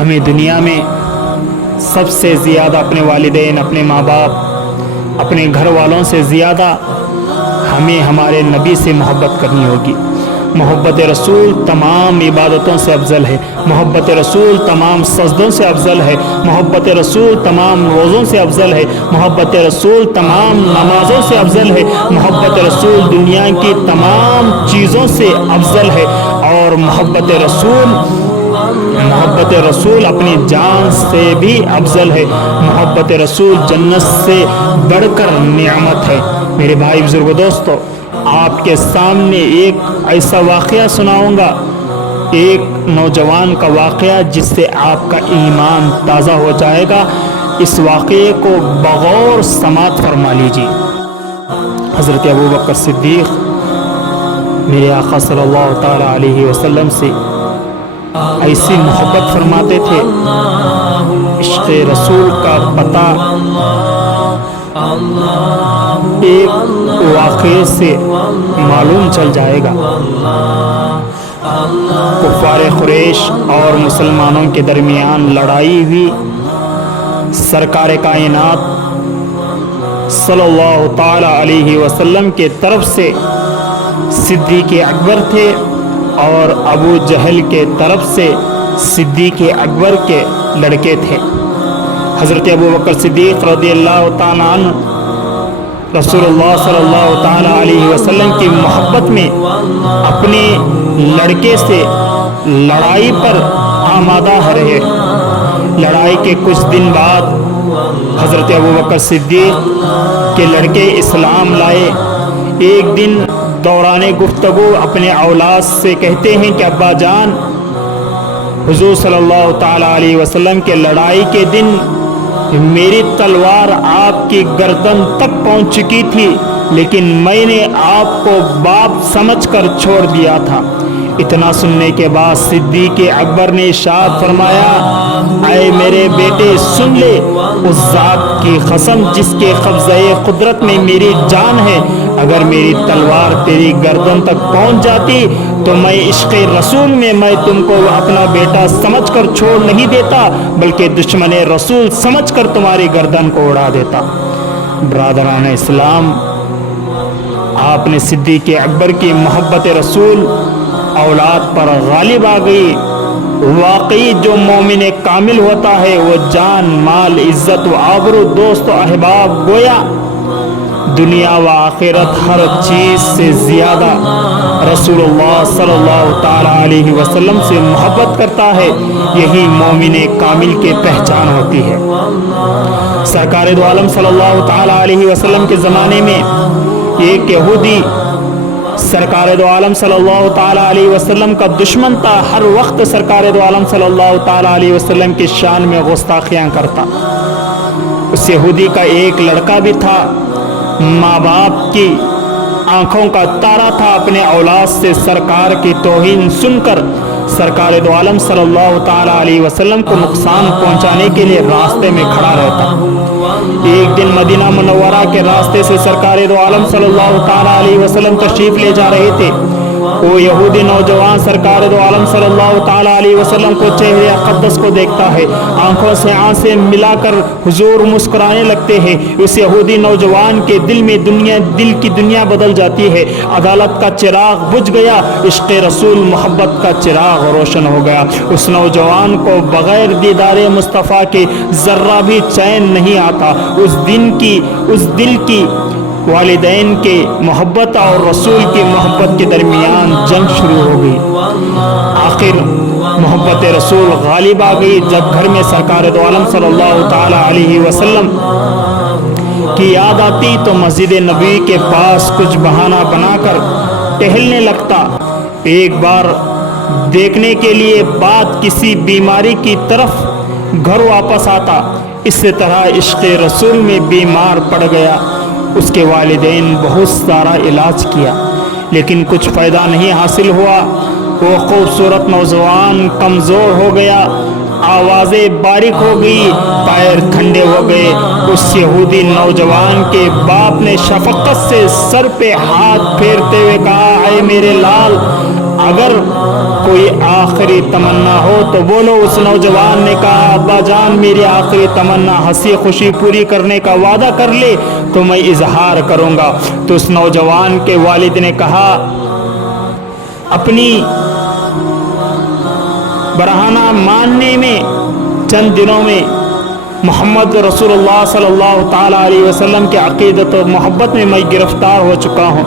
ہمیں دنیا میں سب سے زیادہ اپنے والدین، اپنے ماں باپ، اپنے گھر والوں سے زیادہ ہمیں ہمارے نبی سے محبت کرنی ہوگی۔ محبت رسول تمام عبادتوں سے افضل ہے، محبت رسول تمام سجدوں سے افضل ہے، محبت رسول تمام روزوں سے افضل ہے، محبت رسول تمام نمازوں سے افضل ہے، محبت رسول دنیا کی تمام چیزوں سے افضل ہے، اور محبت رسول اپنی جان سے بھی افضل ہے۔ محبت رسول جنت سے بڑھ کر نعمت ہے۔ میرے بھائی بزرگ دوستو، آپ کے سامنے ایک ایسا واقعہ سناؤں گا، ایک نوجوان کا واقعہ جس سے آپ کا ایمان تازہ ہو جائے گا۔ اس واقعے کو بغور سماعت فرما لیجیے۔ حضرت ابوبکر صدیق میرے آقا صلی اللہ تعالی علیہ وسلم سے ایسی محبت فرماتے تھے، عشق رسول کا پتہ ایک واقعے سے معلوم چل جائے گا۔ کفار قریش اور مسلمانوں کے درمیان لڑائی ہوئی۔ سرکار کائنات صلی اللہ تعالی علیہ وسلم کے طرف سے صدیق اکبر تھے، اور ابو جہل کے طرف سے صدیق اکبر کے لڑکے تھے۔ حضرت ابوبکر صدیق رضی اللہ تعالیٰ عنہ رسول اللہ صلی اللہ تعالی علیہ وسلم کی محبت میں اپنے لڑکے سے لڑائی پر آمادہ رہے۔ لڑائی کے کچھ دن بعد حضرت ابوبکر صدیق کے لڑکے اسلام لائے۔ ایک دن دوران گفتگو اپنے اولاد سے کہتے ہیں کہ ابا جان، حضور صلی اللہ تعالی علیہ وسلم کے لڑائی کے دن میری تلوار آپ کی گردن تک پہنچ چکی تھی، لیکن میں نے آپ کو باپ سمجھ کر چھوڑ دیا تھا۔ اتنا سننے کے بعد صدیق اکبر نے ارشاد فرمایا، اے میرے بیٹے سن لے، اس ذات کی قسم جس کے قبضہ قدرت میں میری جان ہے، اگر میری تلوار تیری گردن تک پہنچ جاتی تو میں عشق رسول میں تم کو اپنا بیٹا سمجھ کر چھوڑ نہیں دیتا، بلکہ دشمن رسول سمجھ کر تمہاری گردن کو اڑا دیتا۔ برادران اسلام، آپ نے صدیق اکبر کی محبت رسول اولاد پر غالب آ گئی۔ واقعی جو مومن کامل ہوتا ہے وہ جان، مال، عزت و آبرو، دوست و احباب، گویا دنیا و آخرت ہر چیز سے زیادہ رسول اللہ صلی اللہ تعالی علیہ وسلم سے محبت کرتا ہے۔ یہی مومن کامل کی پہچان ہوتی ہے۔ سرکار دو عالم صلی اللہ تعالی علیہ وسلم کے زمانے میں ایک یہودی سرکار دو عالم صلی اللہ تعالی علیہ وسلم کا دشمن تھا۔ ہر وقت سرکار دو عالم صلی اللہ تعالی علیہ وسلم کی شان میں گستاخیاں کرتا۔ اس یہودی کا ایک لڑکا بھی تھا، ماں باپ کی آنکھوں کا تارا تھا۔ اپنے اولاد سے سرکار کی توہین سن کر سرکار دو عالم صلی اللہ تعالی علیہ وسلم کو نقصان پہنچانے کے لیے راستے میں کھڑا رہتا۔ ایک دن مدینہ منورہ کے راستے سے سرکار دو عالم صلی اللہ تعالی علیہ وسلم تشریف لے جا رہے تھے۔ وہ یہودی نوجوان سرکار دو عالم صلی اللہ تعالی علیہ وسلم کو چہرے اقدس کو دیکھتا ہے، آنکھوں سے آنسیں ملا کر حضور مسکرانے لگتے ہیں۔ اس یہودی نوجوان کے دل میں دل کی دنیا بدل جاتی ہے۔ عدالت کا چراغ بجھ گیا، عشق رسول محبت کا چراغ روشن ہو گیا۔ اس نوجوان کو بغیر دیدار مصطفیٰ کے ذرہ بھی چین نہیں آتا۔ اس دل کی والدین کے محبت اور رسول کی محبت کے درمیان جنگ شروع ہو گئی۔ آخر محبت رسول غالب آ گئی۔ جب گھر میں سرکار دو عالم صلی اللہ تعالی علیہ وسلم کی یاد آتی تو مسجد نبی کے پاس کچھ بہانہ بنا کر ٹہلنے لگتا۔ ایک بار دیکھنے کے لیے بعد کسی بیماری کی طرف گھر واپس آتا۔ اس طرح عشق رسول میں بیمار پڑ گیا۔ اس کے والدین بہت سارا علاج کیا، لیکن کچھ فائدہ نہیں حاصل ہوا۔ وہ خوبصورت نوجوان کمزور ہو گیا، آوازیں باریک ہو گئی، پیر ٹھنڈے ہو گئے۔ اس یہودی نوجوان کے باپ نے شفقت سے سر پہ ہاتھ پھیرتے ہوئے کہا، اے میرے لال، اگر کوئی آخری تمنا ہو تو بولو۔ اس نوجوان نے کہا ابا جان میری آخری تمنا ہنسی خوشی پوری کرنے کا وعدہ کر لے تو میں اظہار کروں گا۔ تو اس نوجوان کے والد نے کہا اپنی برہنہ ماننے میں چند دنوں میں محمد رسول اللہ صلی اللہ تعالیٰ علیہ وسلم کی عقیدت و محبت میں میں گرفتار ہو چکا ہوں،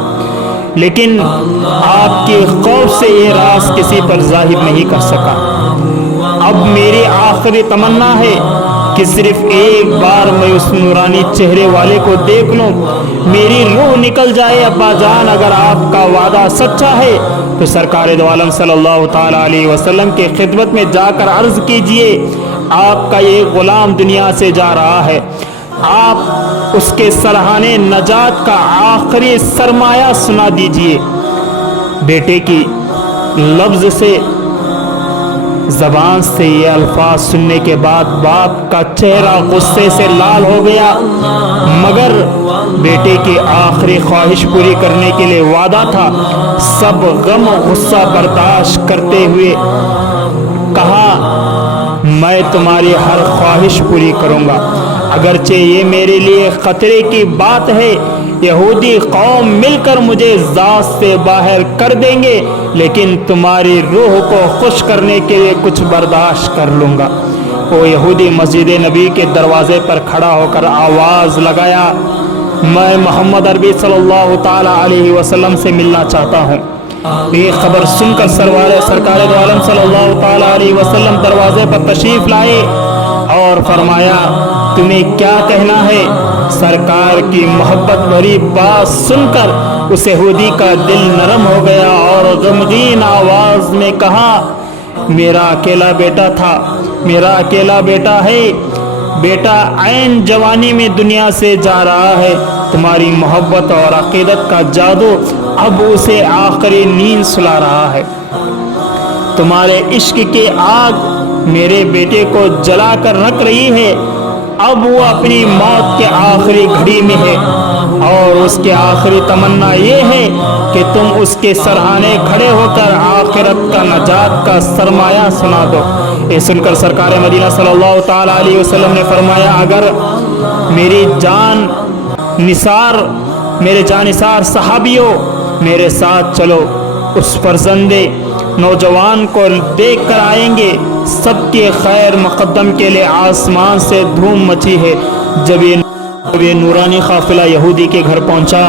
لیکن آپ کے خوف سے یہ راز کسی پر ظاہر نہیں کر سکا۔ اب میری آخری تمنا ہے کہ صرف ایک بار میں اس نورانی چہرے والے کو دیکھ لوں، میری روح نکل جائے۔ ابا جان اگر آپ کا وعدہ سچا ہے تو سرکار دو عالم صلی اللہ تعالیٰ علیہ وسلم کے خدمت میں جا کر عرض کیجئے آپ کا یہ غلام دنیا سے جا رہا ہے، آپ اس کے سرحانے نجات کا آخری سرمایہ سنا دیجئے۔ بیٹے کی لفظ سے زبان سے یہ الفاظ سننے کے بعد باپ کا چہرہ غصے سے لال ہو گیا، مگر بیٹے کی آخری خواہش پوری کرنے کے لیے وعدہ تھا۔ سب غم و غصہ برداشت کرتے ہوئے کہا میں تمہاری ہر خواہش پوری کروں گا، اگرچہ یہ میرے لیے خطرے کی بات ہے، یہودی قوم مل کر مجھے ذات سے باہر کر دیں گے، لیکن تمہاری روح کو خوش کرنے کے لیے کچھ برداشت کر لوں گا۔ وہ یہودی مسجد نبی کے دروازے پر کھڑا ہو کر آواز لگایا میں محمد عربی صلی اللہ تعالیٰ علیہ وسلم سے ملنا چاہتا ہوں۔ یہ خبر سن کر سرکار دو عالم صلی اللہ تعالیٰ علیہ وسلم دروازے پر تشریف لائے اور فرمایا تمہیں کیا کہنا ہے؟ سرکار کی محبت بھری بات سن کر اس یہودی کا دل نرم ہو گیا اور غمگین آواز میں کہا میرا اکیلا بیٹا تھا، میرا اکیلا بیٹا ہے، بیٹا عین جوانی میں دنیا سے جا رہا ہے، تمہاری محبت اور عقیدت کا جادو اب اسے آخری نیند سلا رہا ہے، تمہارے عشق کی آگ میرے بیٹے کو جلا کر رکھ رہی ہے، اب وہ اپنی موت کے آخری گھڑی میں ہے اور اس کے آخری تمنا یہ ہے کہ تم اس کے سرحانے کھڑے ہو کر آخرت کا نجات کا سرمایہ سنا دو۔ یہ سن کر سرکار مدینہ صلی اللہ تعالیٰ علیہ وسلم نے فرمایا اگر میرے جان نثار صحابیوں میرے ساتھ چلو، اس فرزند نوجوان کو دیکھ کر آئیں گے، سب کے خیر مقدم کے لیے آسمان سے دھوم مچی ہے۔ جب یہ نورانی قافلہ یہودی کے گھر پہنچا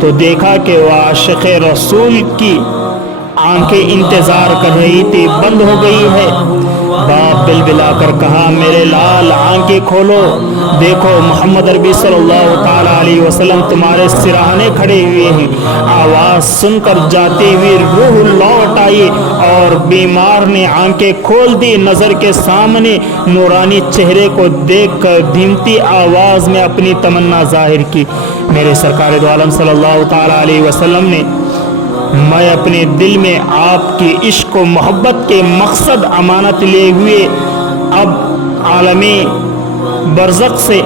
تو دیکھا کہ وہ عاشق رسول کی آنکھیں انتظار کر رہی تھی بند ہو گئی ہے۔ باپ بلبلا کر کہا میرے لال آنکھیں کھولو، دیکھو محمد عربی صلی اللہ تعالیٰ علیہ وسلم تمہارے سراہنے کھڑے ہوئے ہیں۔ آواز سن کر جاتی ہوئی روح لوٹ آئی اور بیمار نے آنکھیں کھول دی، نظر کے سامنے نورانی چہرے کو دیکھ کر دھیمتی آواز میں اپنی تمنا ظاہر کی میرے سرکار دو عالم صلی اللہ تعالیٰ علیہ وسلم نے میں اپنے دل میں آپ کی عشق و محبت کے مقصد امانت لے ہوئے اب عالمی برزخ سے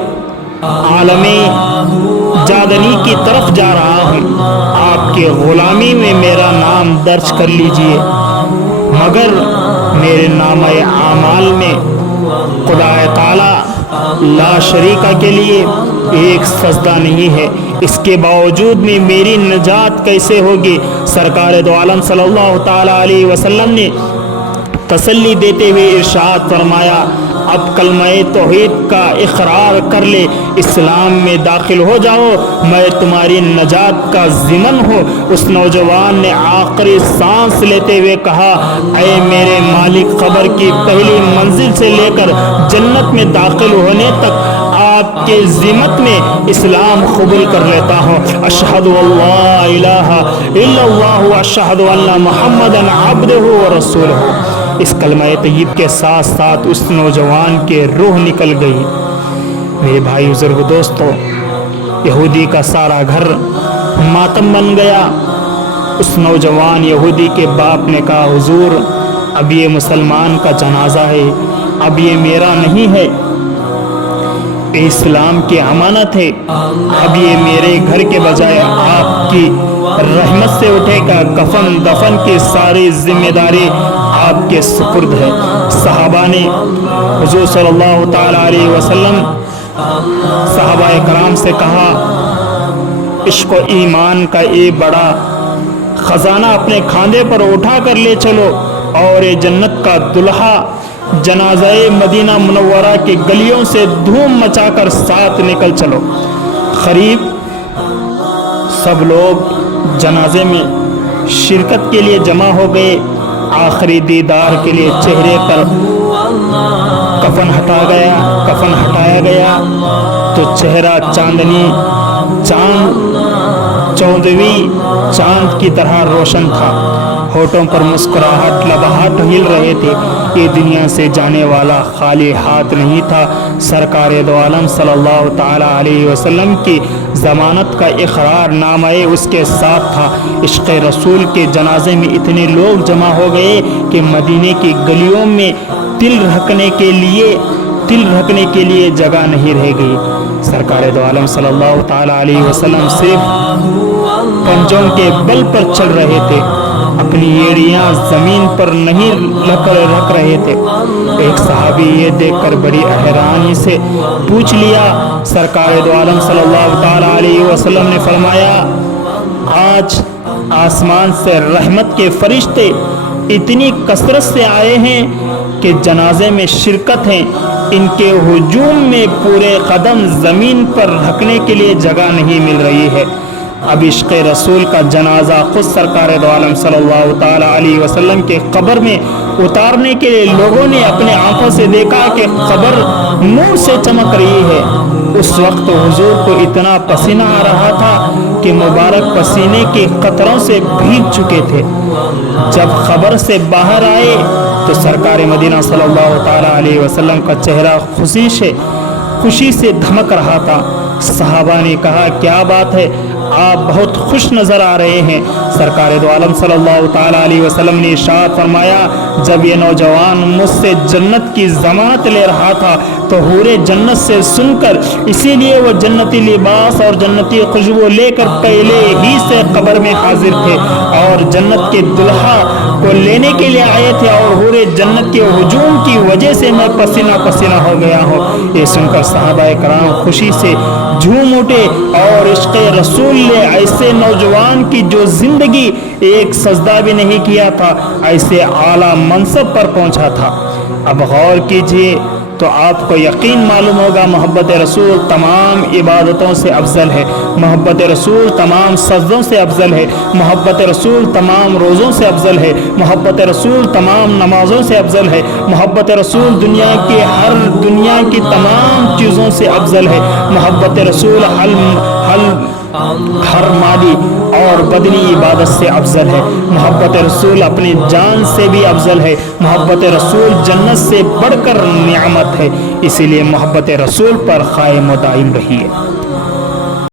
عالمی جادنی کی طرف جا رہا ہوں، آپ کے غلامی میں میرا نام درج کر لیجئے، مگر میرے نامہ اعمال میں خدا تعالی لا شریکہ کے لیے ایک سجدہ نہیں ہے، اس کے باوجود میں میری نجات کیسے ہوگی؟ سرکار دو عالم صلی اللہ تعالیٰ علیہ وسلم نے تسلی دیتے ہوئے ارشاد فرمایا اب کلمہ توحید کا اقرار کر لے، اسلام میں داخل ہو جاؤ، میں تمہاری نجات کا ضامن ہوں۔ اس نوجوان نے آخری سانس لیتے ہوئے کہا اے میرے مالک، قبر کی پہلی منزل سے لے کر جنت میں داخل ہونے تک آپ کے ذمت میں اسلام قبول کر لیتا ہوں۔ اشہد اللہ الہ الا اللہ اشہد ان محمدًا عبدہ ورسولہ۔ اس کلمہ طیب کے ساتھ ساتھ اس نوجوان کے روح نکل گئی۔ میرے بھائی بزرگ دوستو، یہودی کا سارا گھر ماتم بن گیا۔ اس نوجوان یہودی کے باپ نے کہا حضور اب یہ مسلمان کا جنازہ ہے، اب یہ میرا نہیں ہے، اسلام کی امانت ہے، اب یہ میرے گھر کے بجائے آپ کی رحمت سے اٹھے گا، کفن دفن کی ساری ذمہ داری آپ کے سپرد ہے۔ صحابہ نے حضور صلی اللہ تعالیٰ علیہ وسلم صحابہ کرام سے کہا، عشق و ایمان کا یہ بڑا خزانہ اپنے کھاندے پر اٹھا کر لے چلو، اور یہ جنت کا دلہا جنازہ مدینہ منورہ کی گلیوں سے دھوم مچا کر ساتھ نکل چلو۔ قریب سب لوگ جنازے میں شرکت کے لیے جمع ہو گئے۔ آخری دیدار کے لیے چہرے پر کفن ہٹایا گیا تو چہرہ چودھویں چاند کی طرح روشن تھا، ہونٹوں پر مسکراہٹ، لبہات ہل رہے تھے۔ یہ دنیا سے جانے والا خالی ہاتھ نہیں تھا، سرکار دو عالم صلی اللہ تعالی علیہ وسلم کی ضمانت کا اقرار نامہ اس کے ساتھ تھا۔ عشق رسول کے جنازے میں اتنے لوگ جمع ہو گئے کہ مدینے کی گلیوں میں تل رکھنے کے لیے جگہ نہیں رہ گئی۔ سرکار دو عالم صلی اللہ تعالی علیہ وسلم صرف پنجوں کے بل پر چل رہے تھے، اپنی ایڑیاں زمین پر نہیں رکھ رہے تھے۔ ایک صحابی یہ دیکھ کر بڑی حیرانی سے پوچھ لیا۔ سرکار دو عالم صلی اللہ تعالی علیہ وسلم نے فرمایا، آج آسمان سے رحمت کے فرشتے اتنی کثرت سے آئے ہیں کہ جنازے میں شرکت ہیں، ان کے ہجوم میں پورے قدم زمین پر رکھنے کے لیے جگہ نہیں مل رہی ہے۔ اب عشق رسول کا جنازہ خود سرکار دو عالم صلی اللہ تعالی علیہ وسلم کے قبر میں اتارنے کے لیے لوگوں نے اپنے آنکھوں سے دیکھا کہ قبر نور سے چمک رہی ہے۔ اس وقت حضور کو اتنا پسینہ آ رہا تھا کہ مبارک پسینے کے قطروں سے بھیگ چکے تھے۔ جب قبر سے باہر آئے تو سرکار مدینہ صلی اللہ تعالی علیہ وسلم کا چہرہ خوشی سے دھمک رہا تھا۔ صحابہ نے کہا، کیا بات ہے، آپ بہت خوش نظر آ رہے ہیں۔ سرکار دو عالم صلی اللہ تعالی علیہ وسلم نے ارشاد فرمایا، جب یہ نوجوان مجھ سے جنت کی ضمانت لے رہا تھا تو حورے جنت سے سن کر اسی لیے وہ جنتی لباس اور جنتی خوشبو لے کر پہلے ہی سے قبر میں حاضر تھے اور جنت کے دلہا کو لینے کے لیے آئے تھے، اور حورے جنت کے ہجوم کی وجہ سے میں پسینہ پسینہ ہو گیا ہوں۔ یہ سن کر صحابہ کرام خوشی سے جھوم اٹھے، اور عشق رسول نے ایسے نوجوان کی جو زندگی ایک سجدہ بھی نہیں کیا تھا، ایسے اعلیٰ منصب پر پہنچا تھا۔ اب غور کیجئے تو آپ کو یقین معلوم ہوگا، محبت رسول تمام عبادتوں سے افضل ہے، محبت رسول تمام سجدوں سے افضل ہے، محبت رسول تمام روزوں سے افضل ہے، محبت رسول تمام نمازوں سے افضل ہے، محبت رسول دنیا کی تمام چیزوں سے افضل ہے، محبت رسول ہر مالی اور بدنی عبادت سے افضل ہے، محبت رسول اپنی جان سے بھی افضل ہے، محبت رسول جنت سے بڑھ کر نعمت ہے۔ اسی لیے محبت رسول پر قائم و دائم رہیے۔